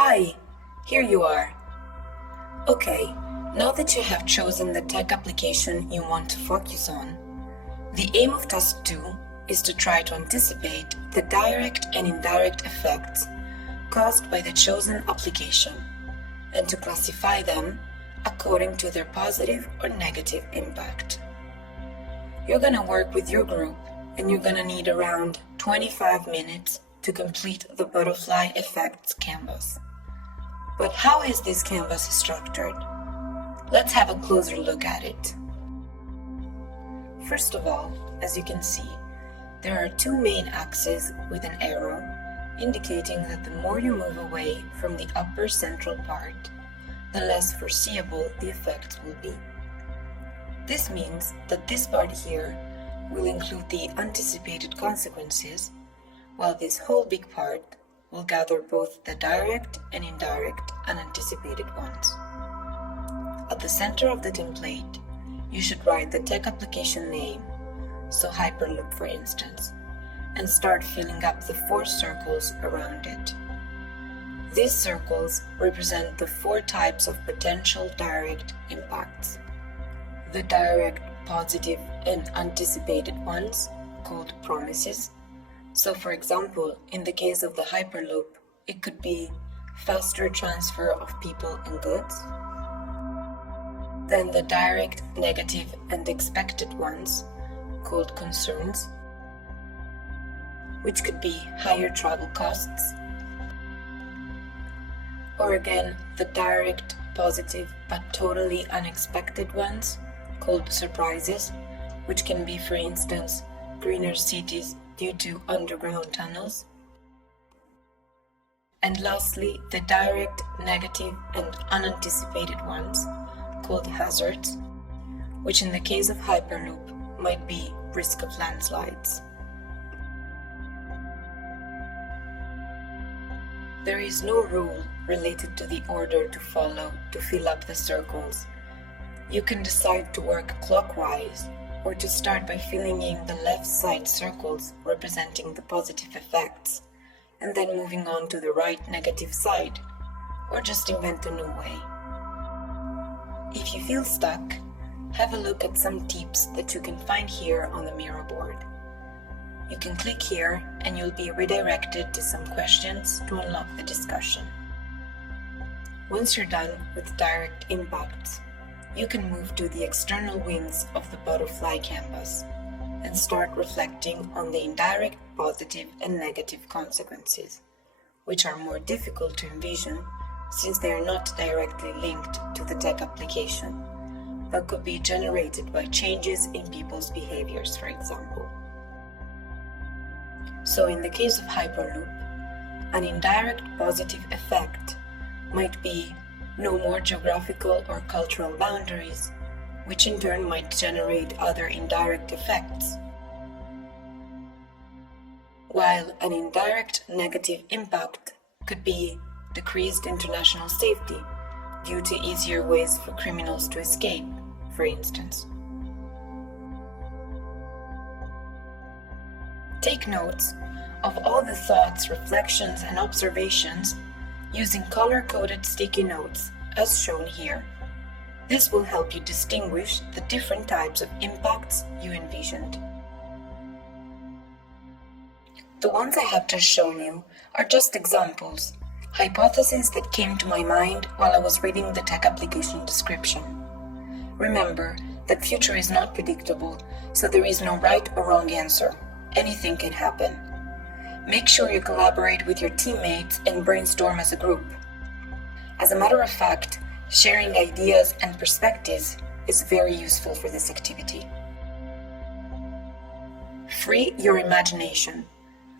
Hi, here you are. Okay, now that you have chosen the tech application you want to focus on, the aim of Task 2 is to try to anticipate the direct and indirect effects caused by the chosen application and to classify them according to their positive or negative impact. You're going to work with your group and you're going to need around 25 minutes to complete the butterfly effects canvas. But how is this canvas structured? Let's have a closer look at it. First of all, as you can see, there are two main axes with an arrow indicating that the more you move away from the upper central part, the less foreseeable the effects will be. This means that this part here will include the anticipated consequences, while this whole big part will gather both the direct and indirect unanticipated ones. At the center of the template, you should write the tech application name, so Hyperloop for instance, and start filling up the 4 circles around it. These circles represent the 4 types of potential direct impacts. The direct, positive, and anticipated ones, called promises. So for example, in the case of the Hyperloop, it could be faster transfer of people and goods. Then the direct, negative, and expected ones, called concerns, which could be higher travel costs. Or again, the direct, positive, but totally unexpected ones, called surprises, which can be, for instance, greener cities due to underground tunnels. And lastly, the direct, negative, and unanticipated ones, called hazards, which in the case of Hyperloop might be risk of landslides. There is no rule related to the order to follow to fill up the circles. You can decide to work clockwise or to start by filling in the left side circles representing the positive effects and then moving on to the right negative side, or just invent a new way. If you feel stuck, have a look at some tips that you can find here on the Miro board. You can click here and you'll be redirected to some questions to unlock the discussion. Once you're done with direct impacts, you can move to the external wings of the butterfly canvas and start reflecting on the indirect positive and negative consequences, which are more difficult to envision since they are not directly linked to the tech application, but could be generated by changes in people's behaviors, for example. So in the case of Hyperloop, an indirect positive effect might be no more geographical or cultural boundaries, which in turn might generate other indirect effects. While an indirect negative impact could be decreased international safety due to easier ways for criminals to escape, for instance. Take notes of all the thoughts, reflections, and observations using color-coded sticky notes as shown here. This will help you distinguish the different types of impacts you envisioned. The ones I have just shown you are just examples, hypotheses that came to my mind while I was reading the tech application description. Remember that future is not predictable, so there is no right or wrong answer. Anything can happen. Make sure you collaborate with your teammates and brainstorm as a group. As a matter of fact, sharing ideas and perspectives is very useful for this activity. Free your imagination.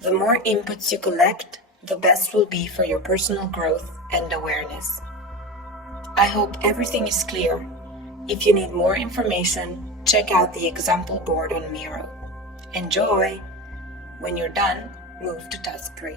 The more inputs you collect, the best will be for your personal growth and awareness. I hope everything is clear. If you need more information, check out the example board on Miro. Enjoy! When you're done, move to task 3.